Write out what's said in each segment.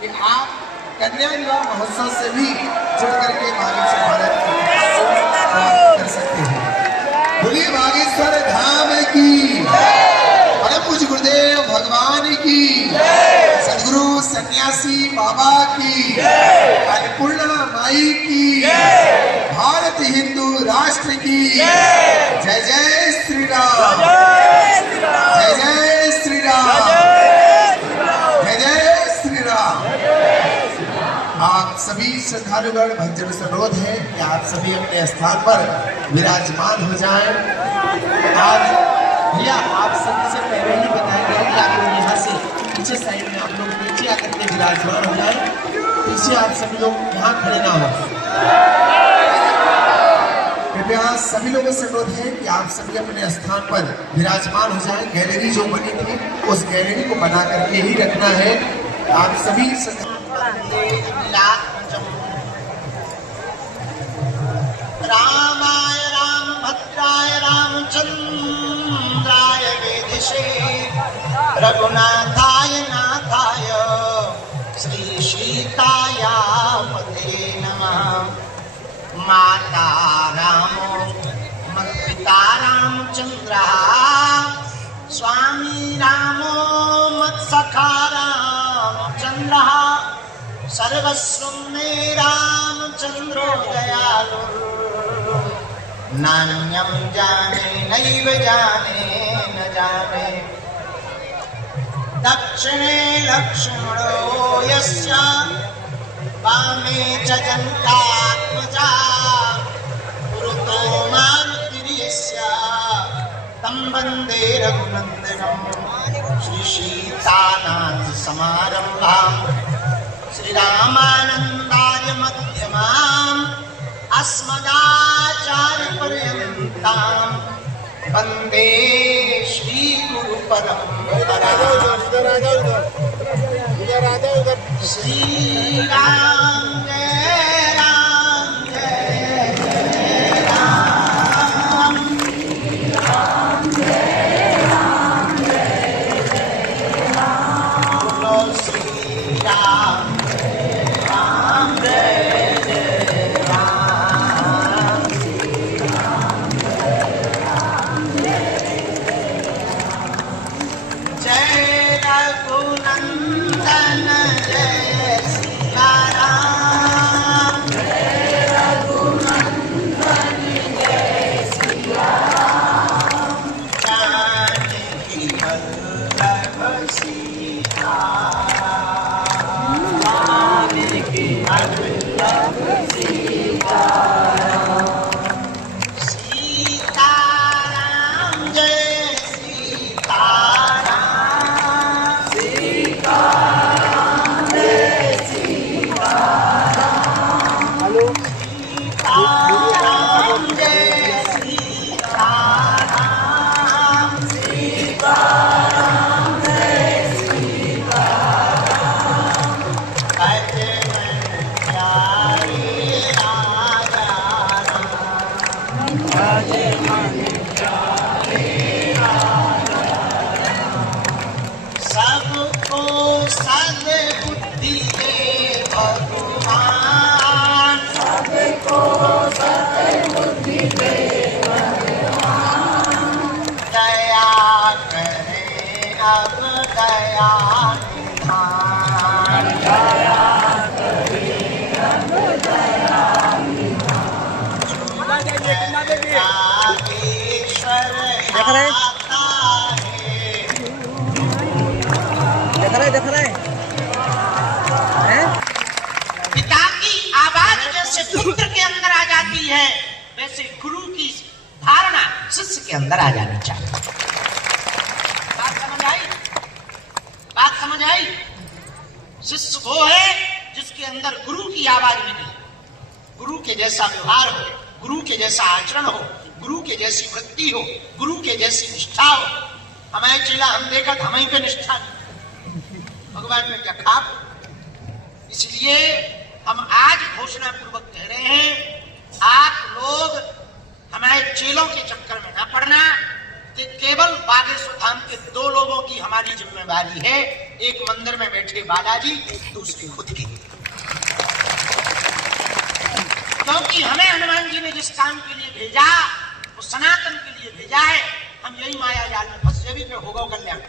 कि आप कन्या विवाह महोत्सव से भी जुड़ करके बागेश्वर भारत को प्राप्त कर सकते हैं। बोलिए बागेश्वर धाम की, परम पूज्य गुरुदेव भगवान की, सदगुरु सन्यासी बाबा की, अन्नपूर्णा माई की, भारत हिंदू राष्ट्र की जय जय श्री राम, जय जय श्री राम, जय जय श्री राम। आप सभी श्रद्धालुगण भक्तजनों से अनुरोध है कि आप सभी अपने स्थान पर विराजमान हो जाएं। आज भैया आप सभी से पहले ही बताया गया कि आप यहाँ से पीछे साइड में आप लोग नीचे आकर के विराजमान हो जाएं। पीछे आप सभी लोग यहाँ खड़े ना हो। कृपया सभी लोगों से अनुरोध है कि आप सभी अपने स्थान पर विराजमान हो जाएं। गैलरी जो बनी थी उस गैलरी को बना करके ही रखना है। आप सभी रामाय रामभद्राय रामचंद्राय वेदिषे रघुनाथाय नाथाय श्री सीताया पते नमः। माता रामो मत्पिता रामचंद्रः स्वामी रामो मत्सखा रामचंद्रः सर्वस्वं मे रामचंद्रो दयालु नान्यं जाने नैव जाने न जाने। दक्षिणे लक्ष्मणो यस्य वामे च जनकात्मजा पुरतो मारुतिर्यस्य तं वन्दे रघुनन्दनं। श्री सीतानाथ समारम्भाम् श्रीरामानन्दाय मध्यमाम् अस्मदाचार्यपर्यन्ताम् वन्दे श्रीगुरुपरम्पराम्। श्री राम जय राम जय जय राम, राम जय राम जय जय राम। बोलो श्री राम जय राम जय जय राम, श्री राम जय राम जय जय राम। जय रघुनंदन जय सिया राम, जय रघुनंदन जय सिया राम। जानकी वल्लभ सीता, जानकी वल्लभ सीता राम। सीता राम जय सीता राम, सीता राम जय सीता राम। सीता राम जय सीता राम, सीता राम जय सीता राम। भजन प्यारे राजा राम, भजन प्यारे राजा राम। सबको सद्बुद्धि दे भगवान, सबको सद्बुद्धि दे भगवान। दया करें अब दया निधान, दया करें अब दया निधान। नागेश्वर आता है, देख रहे हैं? पिता की आवाज जैसे पुत्र के अंदर आ जाती है, वैसे गुरु की धारणा शिष्य के अंदर आ जानी चाहिए। बात समझ आई? बात समझ आई? शिष्य वो है जिसके अंदर गुरु की आवाज मिले, गुरु के जैसा व्यवहार हो, गुरु के जैसा आचरण हो, गुरु के जैसी वृत्ति हो, गुरु के जैसी निष्ठा हो। हमें चीला हम देखा हमें पे निष्ठा नहीं, भगवान ने क्या खाप। इसलिए हम आज घोषणा पूर्वक कह रहे हैं, आप लोग हमारे चेलों के चक्कर में ना पड़ना कि केवल बागेश्वर धाम के 2 लोगों की हमारी जिम्मेवारी है, एक मंदिर में बैठे बालाजी, दूसरे खुद के। क्योंकि हमें हनुमान जी ने जिस काम के लिए भेजा, वो सनातन के लिए भेजा है। हम यही माया जाल में फंस गए, फिर होगा कल्याण।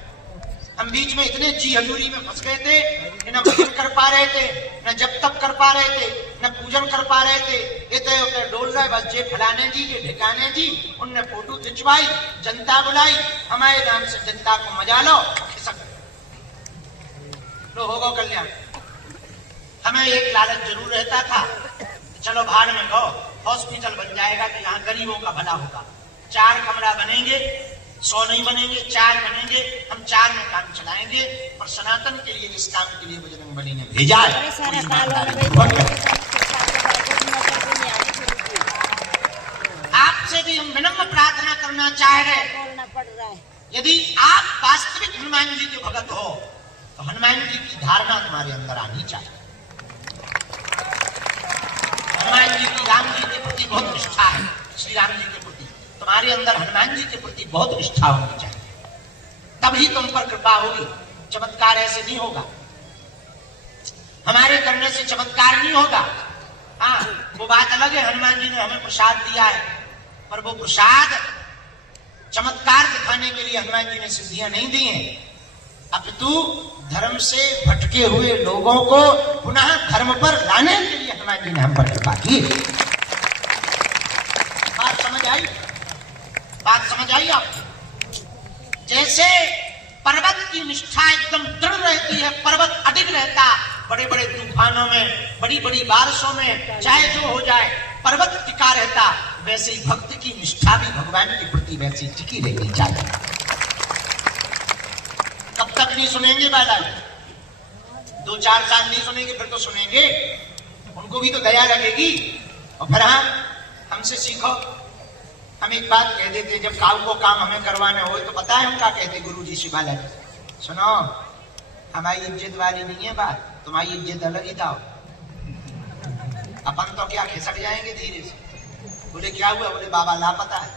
हम बीच में इतने जी हजूरी में फंस गए थे कि न भजन कर पा रहे थे, न जप तप कर पा रहे थे, न पूजन कर पा रहे थे। इतने उतने डोल रहे, बस जे फलाने जी, जे ढिकाने जी, उनने फोटो खिंचवाई, जनता बुलाई, हमारे नाम से जनता को मजा लो, खिसक लो, होगा कल्याण। हमें एक लालच जरूर रहता था, चलो भाड़ में गो, हॉस्पिटल बन जाएगा कि यहाँ गरीबों का भला होगा। 4 कमरा बनेंगे, 100 नहीं बनेंगे, 4 बनेंगे, हम 4 में काम चलाएंगे। और सनातन के लिए जिस काम के लिए बजरंगबली ने भेजा है, आपसे भी हम विनम्र प्रार्थना करना चाह रहे, यदि आप वास्तविक हनुमान जी के भगत हो तो हनुमान जी की धारणा तुम्हारे अंदर आनी चाहिए। हनुमान जी की राम जी के प्रति बहुत निष्ठा है, श्री राम जी के प्रति तुम्हारे अंदर हनुमान जी के प्रति बहुत निष्ठा होनी चाहिए, तभी तुम पर कृपा होगी। चमत्कार ऐसे नहीं होगा, हमारे करने से चमत्कार नहीं होगा। हाँ, वो बात अलग है, हनुमान जी ने हमें प्रसाद दिया है, पर वो प्रसाद चमत्कार दिखाने के लिए हनुमान जी ने सिद्धियां नहीं दी हैं, अपितु धर्म से भटके हुए लोगों को पुनः धर्म पर लाने के लिए हनुमान जी ने हम पर कृपा की। बात समझ आई? बात समझ आई आपको? जैसे पर्वत की निष्ठा एकदम दृढ़ रहती है, पर्वत अडिग रहता, बड़े बड़े तूफानों में, बड़ी बड़ी बारिशों में, चाहे जो हो जाए पर्वत टिका रहता, वैसे ही भक्त की निष्ठा भी भगवान के प्रति वैसी टिकी रहनी चाहिए। कब तक नहीं सुनेंगे बालाजी? 2-4 साल नहीं सुनेंगे, फिर तो सुनेंगे, उनको भी तो दया लगेगी। और फिर हाँ, हमसे सीखो। हम एक बात कह देते, जब काऊ को काम हमें करवाना हो तो पता है हम क्या कहते गुरु जी से बालाजी, सुनो हमारी इज्जत वाली नहीं है बात, तुम्हारी इज्जत अलग ही दाओ। अपन तो क्या खिसक जाएंगे धीरे से। बोले क्या हुआ? बोले बाबा लापता है।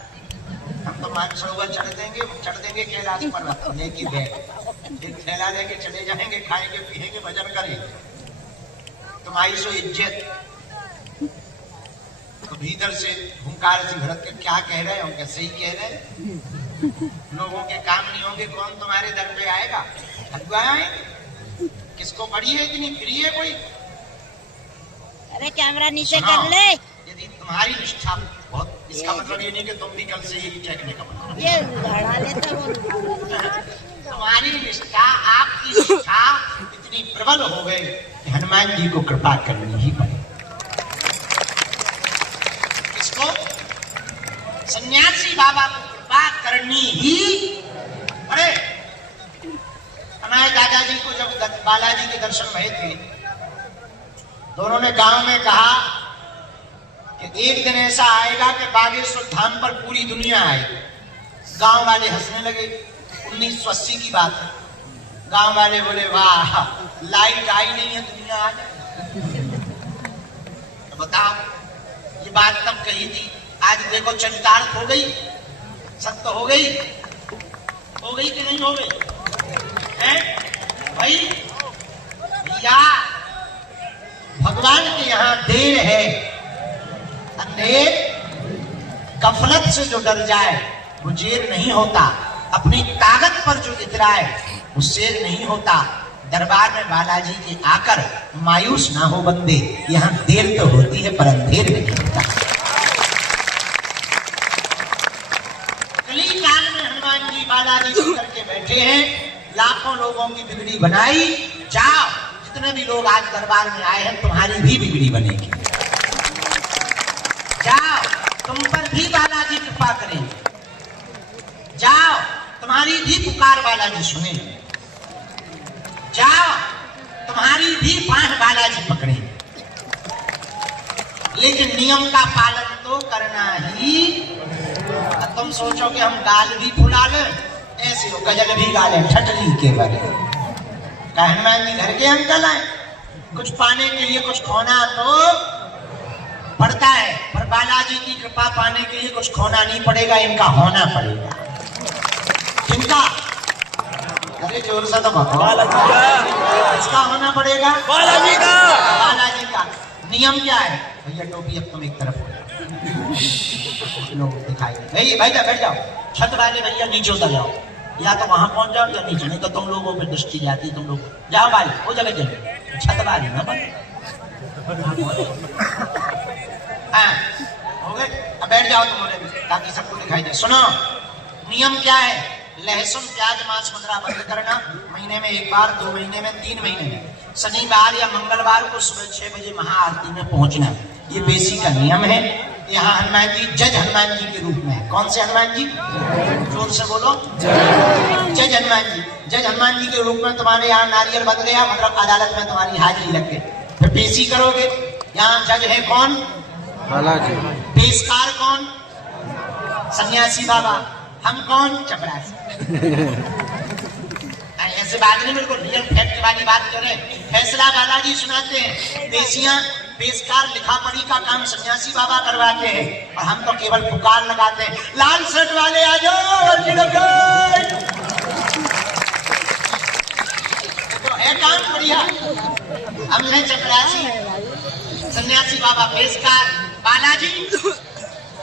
हम तो मानसरोवर चढ़ देंगे कैलाश पर्वत लेके बैग, एक थैला लेके चले जाएंगे, खाएंगे पिएंगे भजन करेंगे, तुम्हारी सो इज्जत। तो भीतर से हुंकार से भरत के क्या कह रहे हैं? उनके सही कह रहे हैं, लोगों के काम नहीं होंगे, कौन तुम्हारे दर पे आएगा? हलवा आएंगे, किसको पड़ी है इतनी फ्री है कोई? अरे कैमरा नीचे कर ले। यदि तुम्हारी निष्ठा बहुत, इसका मतलब ये नहीं कि तुम भी कल से यही चेकने का मतलब, ये उघाड़ा लेता वो। तुम्हारी निष्ठा, आपकी निष्ठा इतनी प्रबल हो गई कि हनुमान जी को कृपा करनी ही पड़े। इसको सन्यासी बाबा को कृपा करनी ही पड़े। हमारे दादाजी को जब बालाजी के दर्शन भये थे, दोनों ने गांव में कहा कि एक दिन ऐसा आएगा कि बागेश्वर धाम पर पूरी दुनिया आएगी। गांव वाले हंसने लगे। 1980 की बात है। गांव वाले बोले वाह, लाइट आई नहीं है, दुनिया आ जाए। तो बताओ, ये बात तब कही थी, आज देखो चरितार्थ हो गई, सत्य हो गई कि नहीं हो गई है भाई? या भगवान के यहाँ देर है, अंधेर गफलत से जो डर जाए वो जेर नहीं होता, अपनी ताकत पर जो इतराए वो शेर नहीं होता। दरबार में बालाजी के आकर मायूस ना हो बंदे, यहाँ देर तो होती है पर अंधेर नहीं होता। कली काल में हनुमान जी बालाजी करके बैठे हैं, लाखों लोगों की बिगड़ी बनाई। जाओ, जितने भी लोग आज दरबार में आए हैं, तुम्हारी भी बिगड़ी बनेगी। जाओ, तुम पर भी बालाजी कृपा करेंगे। जाओ, तुम्हारी भी पुकार बालाजी सुनेंगे। जाओ, तुम्हारी भी बांह बालाजी पकड़ेंगे। लेकिन नियम का पालन तो करना ही। तुम सोचो कि हम गाल भी फुला लें, ऐसे हो गजल भी गा लें ठटरी के बगैर। हनुमान जी घर के अंकल आए, कुछ पाने के लिए कुछ खोना तो पड़ता है, पर बालाजी की कृपा पाने के लिए कुछ खोना नहीं पड़ेगा, इनका होना पड़ेगा। इनका अरे जोर से तो बताओ। बालाजी का। इसका होना पड़ेगा बालाजी का। बालाजी का। नियम क्या है भैया? टोपी अब तुम एक तरफ हो लोग दिखाई दे। भैया भाई बैठ जाओ। छत वाले भैया नीचे उतर जाओ, या तो वहां पहुंच जाओ या नीचे, नहीं तो तुम लोगों पे दृष्टि जाती है। तुम लोग जाओ भाई, वो जगह चले छत वाली ना बन। हाँ हो गए, अब बैठ जाओ तुम लोग ताकि सबको दिखाई दे। सुनो नियम क्या है? लहसुन प्याज मांस मदिरा बंद करना, महीने में 1 बार, 2 महीने में, 3 महीने में। शनिवार या मंगलवार को सुबह 6 बजे महाआरती में पहुंचना, ये बेसिक का नियम है। यहाँ हनुमान जी जज हनुमान जी के रूप में है। कौन से हनुमान जी? जोर से बोलो। जज हनुमान जी। जज हनुमान जी के रूप में तुम्हारे यहाँ नारियल बन गया, मतलब अदालत में तुम्हारी हाजिरी लग गई, फिर पेशी करोगे। यहाँ जज है कौन? बालाजी। पेशकार कौन? सन्यासी बाबा। हम कौन? चपरासी। ऐसे बात नहीं, बिल्कुल रियल फैक्ट वाली बात करें। फैसला बालाजी सुनाते हैं, पेशियां पेशकार लिखा पढ़ी का काम सन्यासी बाबा करवाते हैं, और हम तो केवल पुकार लगाते हैं, लाल शर्ट वाले आ जाओ। तो है काम बढ़िया। हम है चपरासी, सन्यासी बाबा पेशकार, बालाजी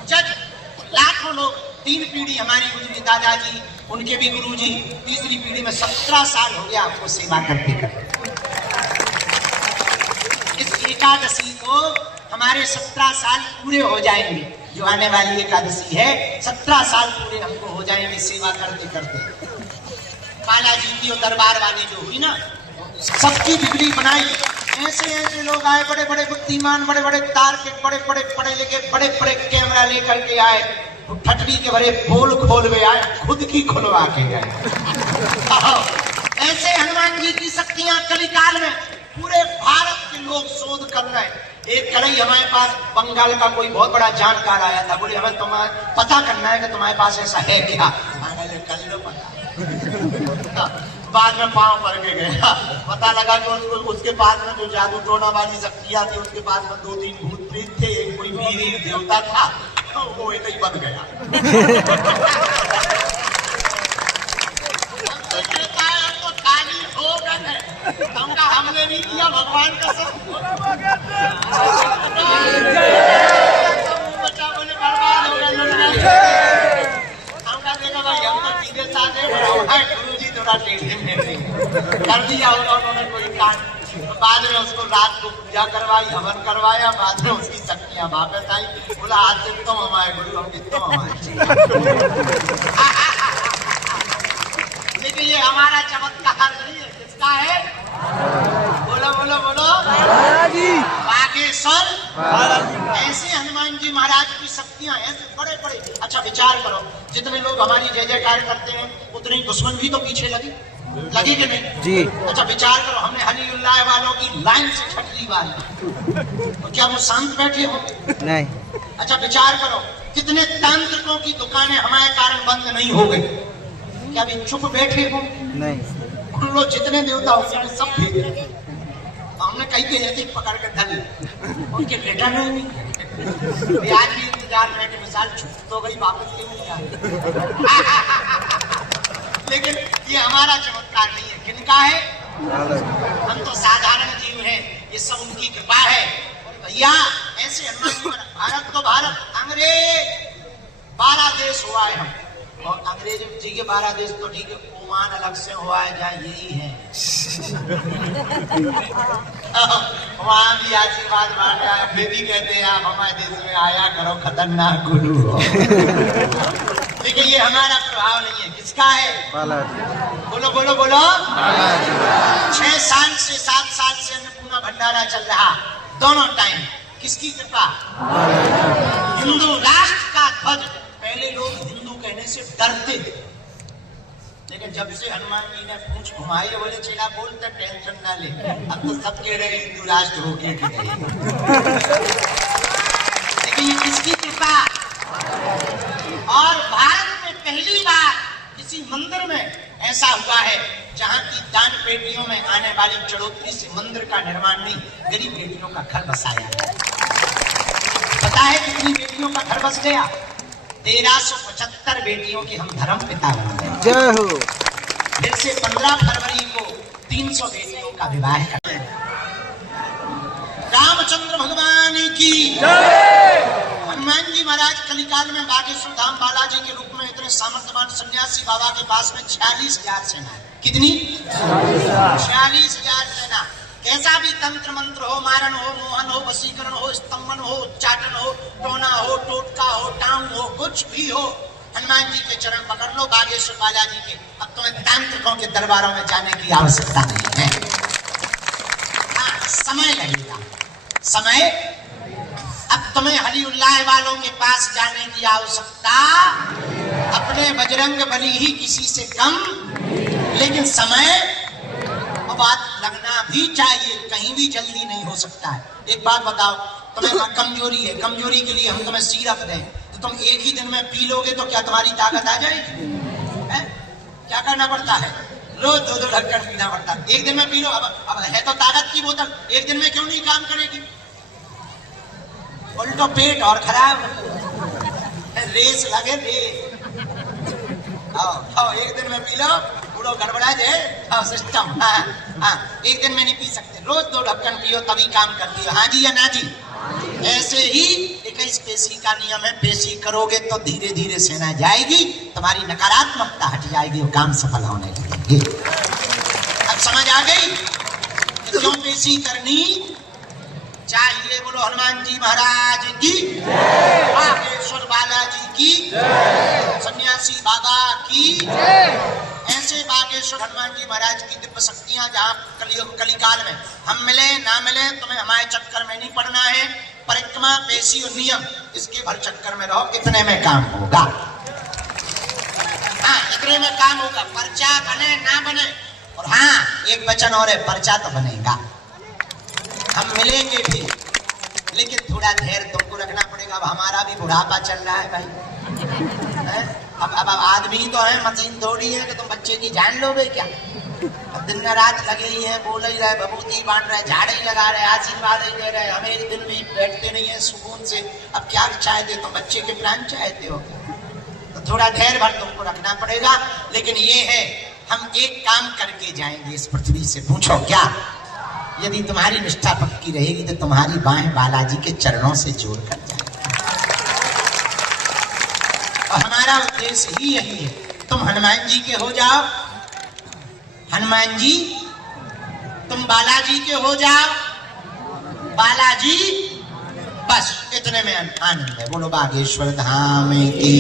जज। लाखों लोग, 3 पीढ़ी हमारी गुजरी, दादाजी, उनके भी गुरुजी, तीसरी पीढ़ी में 17 साल हो गया आपको सेवा करते करते। इस एकादशी को हमारे 17 साल पूरे हो जाएंगे। जो आने वाली एकादशी है 17 साल पूरे हमको हो जाएंगे सेवा करते करते। बालाजी की दरबार वाली जो हुई ना, सबकी बिगड़ी बनाई। ऐसे ऐसे लोग आए, बड़े बड़े बुद्धिमान, बड़े बड़े तार के, बड़े बड़े पढ़े लिखे, बड़े बड़े कैमरा लेकर के आए, ठटरी के भरे पोल खोल में आए, खुद की खुलवा के गए। ऐसे हनुमान जी की शक्तियां कलिकाल में पूरे भारत के लोग शोध कर रहे हैं। एक कड़ई हमारे पास बंगाल का कोई बहुत बड़ा जानकार आया था, बोले हमें तुम्हारा पता करना है कि तुम्हारे पास ऐसा है क्या। कर लो पता। बाद में पांव पड़ के गया, पता लगा कि उसके पास में जो जादू टोना वाली शक्तियां थी, उसके पास में 2-3 भूत प्रेत थे, एक कोई वीर देवता था, तो वो एक ही बन गया। तो खाली हो गए, हमने नहीं किया, भगवान का सब बचा, बोले बर्बाद हो गए। हमका देखा भाई, हम तो सीधे साधे गुरु जी थोड़ा टेढ़े में कर दिया उन्होंने कोई काम। बाद में उसको रात को पूजा करवाई, हवन करवाया, बाद में उसकी शक्तियां वापस आई। बोला आज से तुम हमारे गुरु, हम तुम हमारे। लेकिन ये हमारा चमत्कार नहीं है, किसका है? बोलो बोलो बोलो। बागेश्वर ऐसे हनुमान जी महाराज की शक्तियां ऐसे बड़े बड़े। अच्छा विचार करो, जितने लोग हमारी जय जयकार करते हैं, उतने दुश्मन भी तो पीछे लगी कि नहीं जी? अच्छा विचार करो, हमने हलीउल्लाह वालों की लाइन से छटरी वाली, तो क्या वो शांत बैठे हो? नहीं। अच्छा विचार करो, कितने तांत्रिकों की दुकानें हमारे कारण बंद नहीं हो गई, क्या भी चुप बैठे हो? नहीं। उन लोग जितने देवता होंगे सब भेज रहे, हमने कहीं के ऐसे पकड़ कर धर लिया, उनके बेटा नहीं। आज भी इंतजार में कि मिसाल छूट तो गई, वापस क्यों नहीं आए? लेकिन ये हमारा चमत्कार नहीं है, किनका है? हम तो साधारण जीव हैं, ये सब उनकी कृपा है। भैया ऐसे हनुमान, भारत तो भारत, अंग्रेज 12 देश हुआ है हम, और अंग्रेज जी के 12 देश तो ठीक है, ओमान अलग से हुआ है, जहाँ यही है। वहाँ भी आशीर्वाद बांटा है, वे भी कहते हैं आप हमारे देश में आया करो, खतरनाक गुरु हो। लेकिन ये हमारा प्रभाव नहीं है, किसका है? बोलो बोलो बोलो। 6 साल से 7 साल से अन्नपूर्णा भंडारा चल रहा, दोनों टाइम। किसकी कृपा? हिंदू राष्ट्र का ध्वज। पहले लोग हिंदू कहने से डरते थे, लेकिन जब से हनुमान जी ने पूंछ घुमाई, बोले चला बोलते टेंशन ना ले, अब तो सब कह रहे हिंदू राष्ट्र होके के। लेकिन ये किसकी कृपा? और भारत में पहली बार किसी मंदिर में ऐसा हुआ है जहाँ की दान पेटियों में आने वाली चढ़ोतरी से मंदिर का निर्माण नहीं, गरीब बेटियों का घर बसाया। पता है कितनी बेटियों का घर बस गया? 1375 बेटियों के हम धर्म पिता बन गए। जय हो। फिर से 15 फरवरी को 300 बेटियों का विवाह करते हैं। रामचंद्र भगवान की हनुमान जी महाराज कलिकाल में बागेश्वर धाम बालाजी के रूप में इतने सामर्थ्यवान सन्यासी बाबा के पास में 46,000 सेना है। कितनी? 46,000 सेना। कैसा भी तंत्र मंत्र हो, मारण हो, मोहन हो, वशीकरण हो, स्तंभन हो, उच्चाटन हो, टोना हो, टोटका हो, टांग हो, कुछ भी हो, हनुमान जी के चरण पकड़ लो बागेश्वर बालाजी के। अब तुम्हें तांत्रिकों के दरबारों में जाने की आवश्यकता नहीं है। हाँ, समय लगेगा, समय। अब तुम्हें हलीउल्लाह वालों के पास जाने की आवश्यकता, अपने बजरंग बली ही किसी से कम, लेकिन समय और बात लगना भी चाहिए, कहीं भी जल्दी नहीं हो सकता है। एक बात बताओ, तुम्हें कमजोरी है, कमजोरी के लिए हम तुम्हें सिरप दें तो तुम एक ही दिन में पी लोगे तो क्या तुम्हारी ताकत आ जाएगी? क्या करना पड़ता है? रोज 2-2 ढक्कन पीना पड़ता है। एक दिन में पी लो, अब है तो ताकत की बोतल, एक दिन में क्यों नहीं काम करेगी? उल्टो पेट और खराब, रेस लगे रेस। आओ एक दिन में पी लो, पूरा गड़बड़ा जाए सिस्टम। हाँ, एक दिन में नहीं पी सकते, रोज 2 ढक्कन पियो तभी काम करती हो। हाँ जी या ना जी? ऐसे ही 21 पेशी का नियम है, पेशी करोगे तो धीरे धीरे सेना जाएगी, तुम्हारी नकारात्मकता हट जाएगी, वो काम सफल होने लगेंगे। अब समझ आ गई क्यों पेशी करनी चाहिए? बोलो हनुमान जी महाराज की, बागेश्वर बालाजी की, सन्यासी बाबा की। ऐसे बागेश्वर हनुमान जी महाराज की दिव्य शक्तियां, जहाँ कलिकाल में हम मिले ना मिले, तुम्हें हमारे चक्कर में नहीं पड़ना है। परिक्रमा, पेशी और नियम, इसके भर चक्कर में रहो, इतने में काम होगा। हाँ, इतने में काम होगा, पर्चा बने ना बने। और हाँ, एक वचन और है, पर्चा तो बनेगा, हम मिलेंगे भी, लेकिन थोड़ा धैर्य तुमको रखना पड़ेगा। अब हमारा भी बुढ़ापा चल रहा है भाई, है? अब आदमी तो है, मशीन थोड़ी है कि तुम बच्चे की जान लोगे क्या? अब दिन रात लगे ही है, बोल ही रहे, बबूती बांट रहे, झाड़े ही लगा रहे, आशीर्वाद ही दे रहे, हमें एक दिन भी बैठते नहीं है सुकून से। अब क्या चाहते हो? तुम बच्चे के प्राण चाहते हो? तो थोड़ा धैर्य भर तुमको रखना पड़ेगा। लेकिन ये है, हम एक काम करके जाएंगे इस पृथ्वी से। पूछो क्या? यदि तुम्हारी निष्ठा पक्की रहेगी तो तुम्हारी बाहें बालाजी के चरणों से जोड़कर जाएंगे। और हमारा उद्देश्य ही यही है, तुम हनुमान जी के हो जाओ, हनुमान जी तुम बालाजी के हो जाओ, बालाजी, बस इतने में आनंद है। बोलो बागेश्वर धाम की,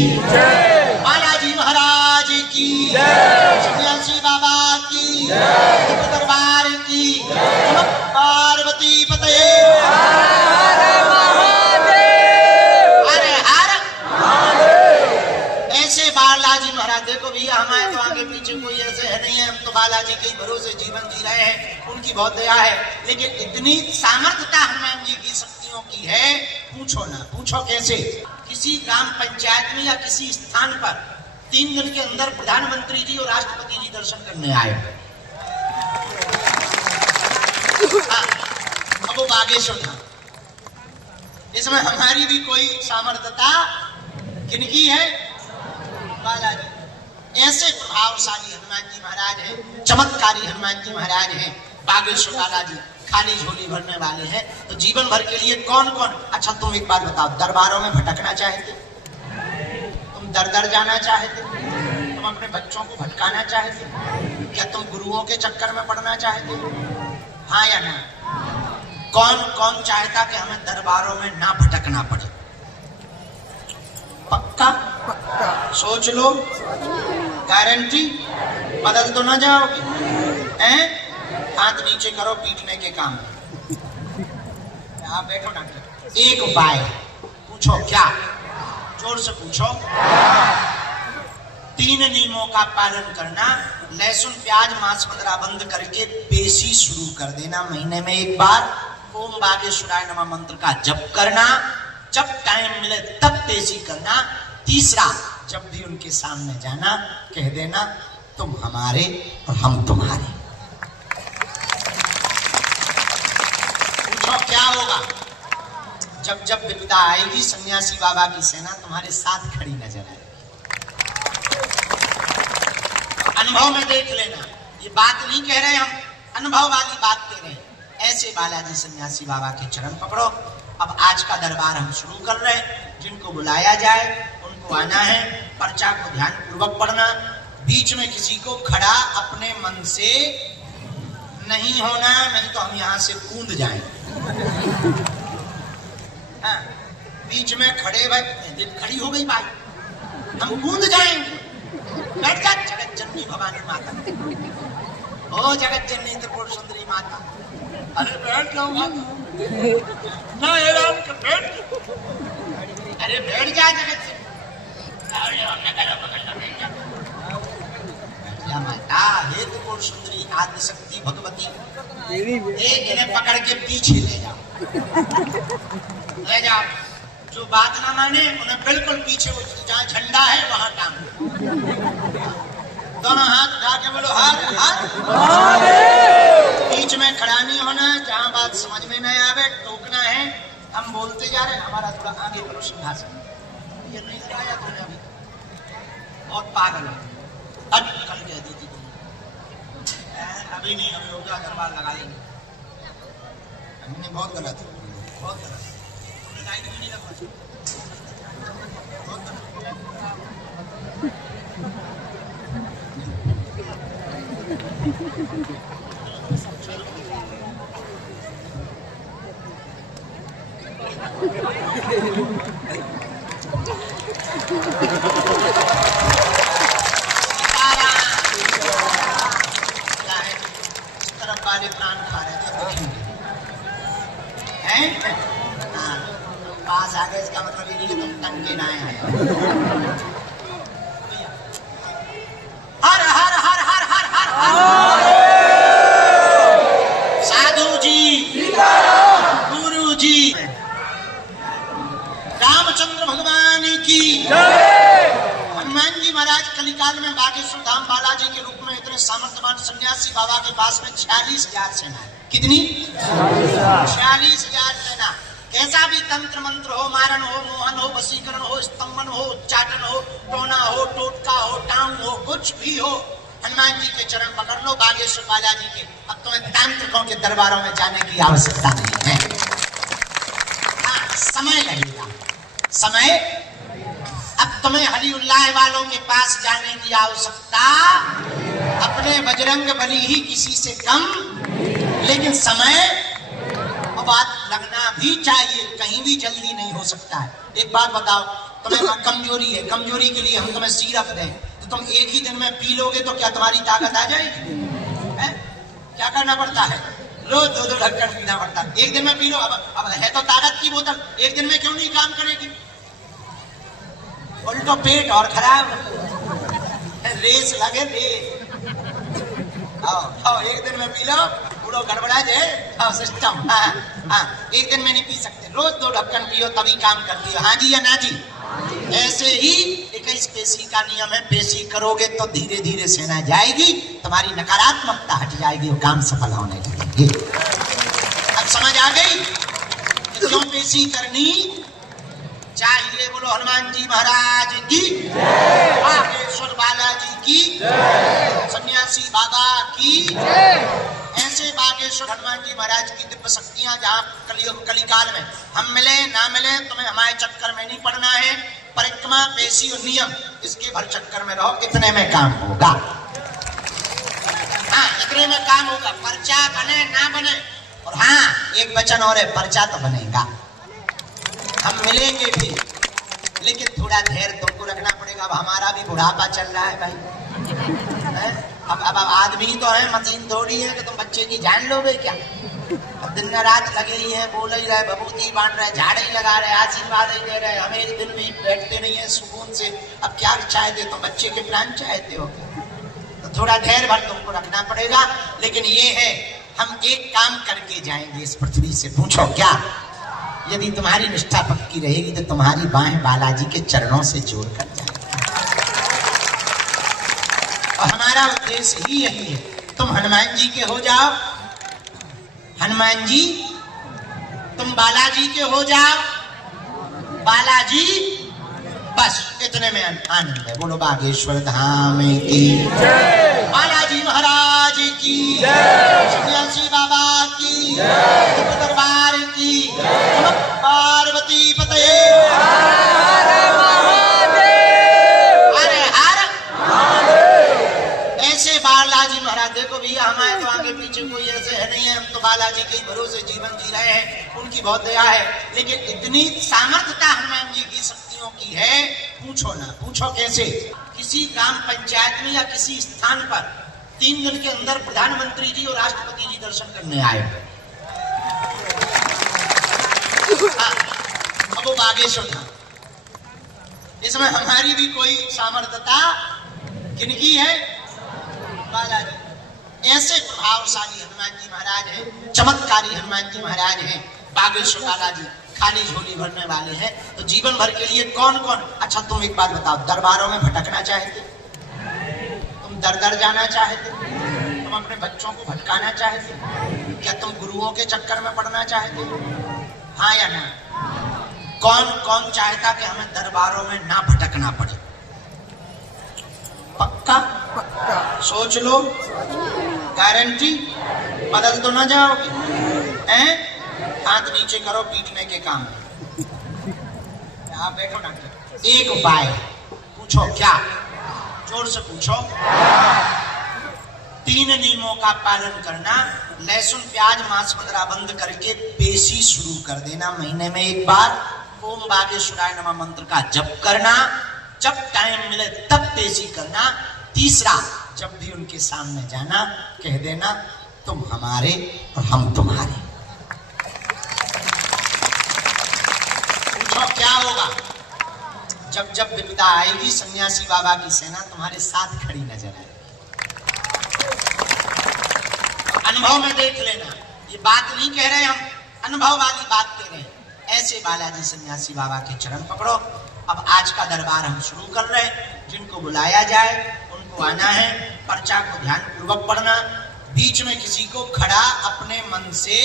बालाजी महाराज की, सन्यासी बाबा की, दरबार की, पार्वती पते। ऐसे बालाजी महाराज, देखो भैया हमारे तो आगे पीछे कोई ऐसे है नहीं है, हम तो बालाजी के भरोसे जीवन जी रहे हैं, उनकी बहुत दया है। लेकिन इतनी सामर्थ्यता हनुमान जी की शक्तियों की है, पूछो ना। पूछो कैसे? किसी ग्राम पंचायत में या किसी स्थान पर 3 दिन के अंदर प्रधानमंत्री जी और राष्ट्रपति जी दर्शन करने आए। अब वो बागेश्वर था, इसमें हमारी भी कोई सामर्थ्यता किनकी है? बालाजी। ऐसे प्रभावशाली हनुमान जी महाराज हैं, चमत्कारी हनुमान जी महाराज हैं, बागेश्वर बालाजी खाली झोली भरने वाले हैं। तो जीवन भर के लिए कौन कौन? अच्छा तुम एक बात बताओ, दरबारों में भटकना चाहते? तुम दर दर जाना चाहते? तुम अपने बच्चों को भटकाना चाहते? क्या तुम गुरुओं के चक्कर में पड़ना चाहते? हाँ या ना? कौन कौन चाहता कि हमें दरबारों में ना भटकना पड़े? पक्का? सोच लो, गारंटी? बदल तो ना जाओगे? हाथ नीचे करो, पीटने के काम। आप बैठो डॉक्टर। एक उपाय, पूछो क्या? जोर से पूछो। 3 नियमों का पालन करना, लहसुन प्याज मांस वगैरह बंद करके पेशी शुरू कर देना, महीने में एक बार ओम बागेश्वराय नमः मंत्र का जप करना, जब टाइम मिले तब पेशी करना। तीसरा, जब भी उनके सामने जाना कह देना तुम हमारे और हम तुम्हारे। पूछो क्या होगा? जब जब विपदा आएगी सन्यासी बाबा की सेना तुम्हारे साथ खड़ी नजर आएगी। अनुभव में देख लेना, ये बात नहीं कह रहे हम, अनुभव वाली बात कह रहे हैं। ऐसे बालाजी सन्यासी बाबा के चरण पकड़ो। अब आज का दरबार हम शुरू कर रहे हैं। जिनको बुलाया जाए उनको आना है, पर्चा को ध्यान पूर्वक पढ़ना, बीच में किसी को खड़ा अपने मन से नहीं होना, नहीं तो हम यहाँ से कूद जाएंगे। हाँ, बीच में खड़े भाई, खड़ी हो गई भाई, हम कूद जाएंगे। बैठ जा जगत जननी भवानी माता, ओ जगत जननी त्रिपुर सुंदरी माता। अरे बैठ जाऊंगा ना, ऐलान कर बैठ। अरे बैठ जा जगत से, माता हे त्रिपुर सुंदरी आदि शक्ति भगवती, इन्हें पकड़ के पीछे ले जाओ। जो बात ना माने उन्हें बिल्कुल पीछे, जहाँ झंडा है वहां टांग। दोनों हाथ उठा के बोलो हर हर। बीच में खड़ा नहीं होना, जहाँ बात समझ में नहीं आवे टोकना है। हम बोलते जा रहे हैं, हमारा थोड़ा आगे करो सिंहासन। ये नहीं लगाया तुमने अभी, बहुत पागल है। अब कल कह दी थी अभी नहीं, अभी होगा दरबार लगा लेंगे। हमने बहुत गलत है, बहुत गलत। तुमने लाइन भी नहीं लगवा, बहुत गलत। वाले प्राण खा रहे थे हैं? हाँ, पास आ गए, इसका मतलब ये नहीं कि तुम टंके ना आए। हर हर हर हर हर हर हर। साधु जी, गुरु जी, रामचंद्र भगवान की, हनुमान जी महाराज कलिकाल में बागेश्वर धाम बालाजी के रूप में इतने सामर्थ्यवान सन्यासी बाबा के पास में 46,000 सेना है। कितनी? 46,000 सेना। कैसा भी तंत्र मंत्र हो, मारण हो, मोहन हो, वशीकरण हो, स्तंभन हो, उच्चाटन हो, टोना हो, टोटका हो, टांग हो, कुछ भी हो, हनुमान जी के चरण पकड़ लो, बागेश्वर बालाजी के। अब तुम्हें तांत्रिकों के दरबारों में जाने की आवश्यकता नहीं है। हाँ, समय लगेगा, समय। अब तुम्हें हरि उल्लाह वालों के पास जाने की आवश्यकता, अपने बजरंग बली ही किसी से कम, लेकिन समय और बात लगना भी चाहिए, कहीं भी जल्दी नहीं हो सकता है। एक बात बताओ, तुम्हें कमजोरी है, कमजोरी के लिए हम तुम्हें सिरप दें तो तुम एक ही दिन में पी लोगे तो क्या तुम्हारी ताकत आ जाएगी? क्या करना पड़ता है? रोज 2-2 ढक्कन पीना पड़ता है। एक दिन में पी लो, अब है तो ताकत की बोतल, एक दिन में क्यों नहीं काम करेगी? उल्टो पेट और खराब, रेस लगे रेस। आओ एक दिन में पी लो, पूरा गड़बड़ा जाए सिस्टम। हाँ, एक दिन में नहीं पी सकते, रोज 2 ढक्कन पियो तभी काम करती हो। हाँ जी या ना जी? ऐसे ही 21 पेशी का नियम है, पेशी करोगे तो धीरे धीरे सेना जाएगी, तुम्हारी नकारात्मकता हट जाएगी और काम सफल होने लगेगी। अब समझ आ गई कि क्यों पेशी करनी चाहिए? बोलो हनुमान जी महाराज की, बागेश्वर बालाजी की, सन्यासी बाबा की। ऐसे बागेश्वर हनुमान जी महाराज की दिव्य शक्तियां, जहाँ कलिकाल में हम मिले ना मिले, तुम्हें हमारे चक्कर में नहीं पड़ना है। परिक्रमा, पेशी और नियम, इसके भर चक्कर में रहो, इतने में काम होगा। हाँ, इतने में काम होगा, पर्चा बने ना बने। और हाँ, एक वचन और है, पर्चा तो बनेगा, हम मिलेंगे भी, लेकिन थोड़ा धैर्य तुमको रखना पड़ेगा। अब हमारा भी बुढ़ापा चल रहा है भाई। अब आदमी तो है, मशीन थोड़ी है कि तुम बच्चे की जान लोगे क्या? अब दिन रात लगे ही है, बोल ही रहे, बबूती बांध रहे, झाड़े ही लगा रहे, आशीर्वाद ही दे रहे, हम एक दिन भी बैठते नहीं है सुकून से। अब क्या चाहते, तुम बच्चे के प्राण चाहते हो? तो थोड़ा धैर्य भर तुमको रखना पड़ेगा। लेकिन ये है, हम एक काम करके जाएंगे इस पृथ्वी से। पूछो क्या? यदि तुम्हारी निष्ठा पक्की रहेगी तो तुम्हारी बाहें बालाजी के चरणों से जोड़ कर जाएंगे। और हमारा उद्देश्य ही यही है, तुम हनुमान जी के हो जाओ, हनुमान जी तुम बालाजी के हो जाओ, बालाजी बस इतने में आनंद है। बोलो बागेश्वर धाम की, बालाजी महाराज की, सन्यासी बाबा की, दरबार की, पार्वती पते। ऐसे बालाजी महाराज, देखो भैया हमारे तो आगे पीछे कोई ऐसे है नहीं है, हम तो बालाजी के भरोसे जीवन जी रहे हैं, उनकी बहुत दया है। लेकिन इतनी सामर्थ्यता हनुमान जी की शक्तियों की है, पूछो ना, पूछो कैसे। किसी ग्राम पंचायत में या किसी स्थान पर 3 दिन के अंदर प्रधानमंत्री जी और राष्ट्रपति जी दर्शन करने आए। अब वो बागेश्वर था। इसमें हमारी भी कोई सामर्थ्यता किनकी है? बालाजी। ऐसे प्रभावशाली हनुमान जी महाराज हैं, चमत्कारी हनुमान जी महाराज हैं। बागेश्वर बालाजी खाली झोली भरने वाले हैं। तो जीवन भर के लिए कौन कौन, अच्छा तुम एक बात बताओ, दरबारों में भटकना चाहते? तुम दर दर जाना चाहते? तुम अपने बच्चों को भटकाना चाहते? क्या तुम गुरुओं के चक्कर में पड़ना चाहते? हाँ या ना? कौन कौन चाहता कि हमें दरबारों में ना भटकना पड़े? पक्का? सोच लो, गारंटी? बदल तो ना जाओगे? हाथ नीचे करो, पीटने के काम। आप बैठो डॉक्टर। एक उपाय पूछो, क्या? जोर से पूछो। 3 नियमों का पालन करना। लहसुन प्याज मांस वगैरह बंद करके पेशी शुरू कर देना महीने में एक बार। ओम बागेश्वराय नमः मंत्र का जप करना। जब टाइम मिले तब पेशी करना। तीसरा, जब भी उनके सामने जाना कह देना तुम हमारे और हम तुम्हारे। पूछो क्या होगा? जब जब विपदा आएगी सन्यासी बाबा की सेना तुम्हारे साथ खड़ी नजर आएगी। अनुभव में देख लेना, ये बात नहीं कह रहे हम, अनुभव वाली बात कह रहे हैं। ऐसे बालाजी सन्यासी बाबा के चरण पकड़ो। अब आज का दरबार हम शुरू कर रहे हैं। जिनको बुलाया जाए उनको आना है, पर्चा को ध्यान पूर्वक पढ़ना। बीच में किसी को खड़ा अपने मन से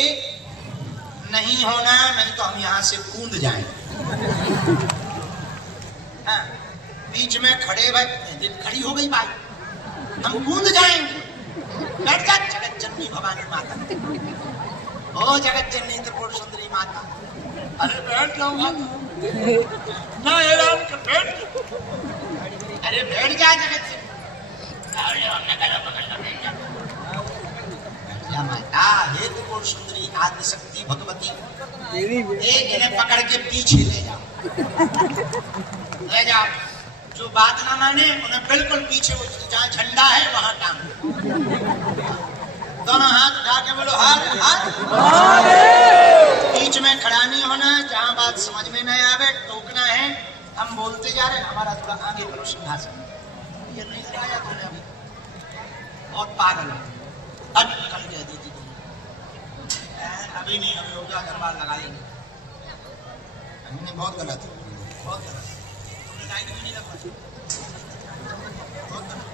नहीं होना, नहीं तो हम यहाँ से कूद जाएंगे। हाँ, बीच में खड़े भाई, खड़ी हो गई भाई, हम कूद जाएंगे। बैठ जा जगत जननी भवानी माता, ओ जगत जननी त्रिपुर सुंदरी माता। अरे बैठ जाऊंगा ना, ऐलान कर बैठ। अरे बैठ जा जगत से, माता हे त्रिपुर सुंदरी आदि शक्ति भगवती, इन्हें पकड़ के पीछे ले जाओ, ले जाओ। जो बात ना माने उन्हें बिल्कुल पीछे, जहाँ झंडा है वहां टांग। दोनों हाथ उठा के बोलो हर हर। बीच में खड़ा नहीं होना, जहां बात समझ में नहीं आवे टोकना है। हम बोलते जा रहे हैं, हमारा थोड़ा आगे करो सिंहासन। ये नहीं लगाया तुमने अभी, बहुत पागल है। अब कल कह दी थी अभी नहीं, अभी होगा दरबार लगा लेंगे। हमने बहुत गलत है, बहुत गलत। तुमने लाइट भी नहीं लगवाई, बहुत गलत।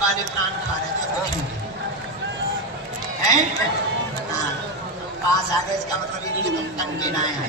वाले प्राण खा रहे थे, हैं? हाँ, पास आ गए, इसका मतलब ये नहीं कि तुम टंगे ना आए।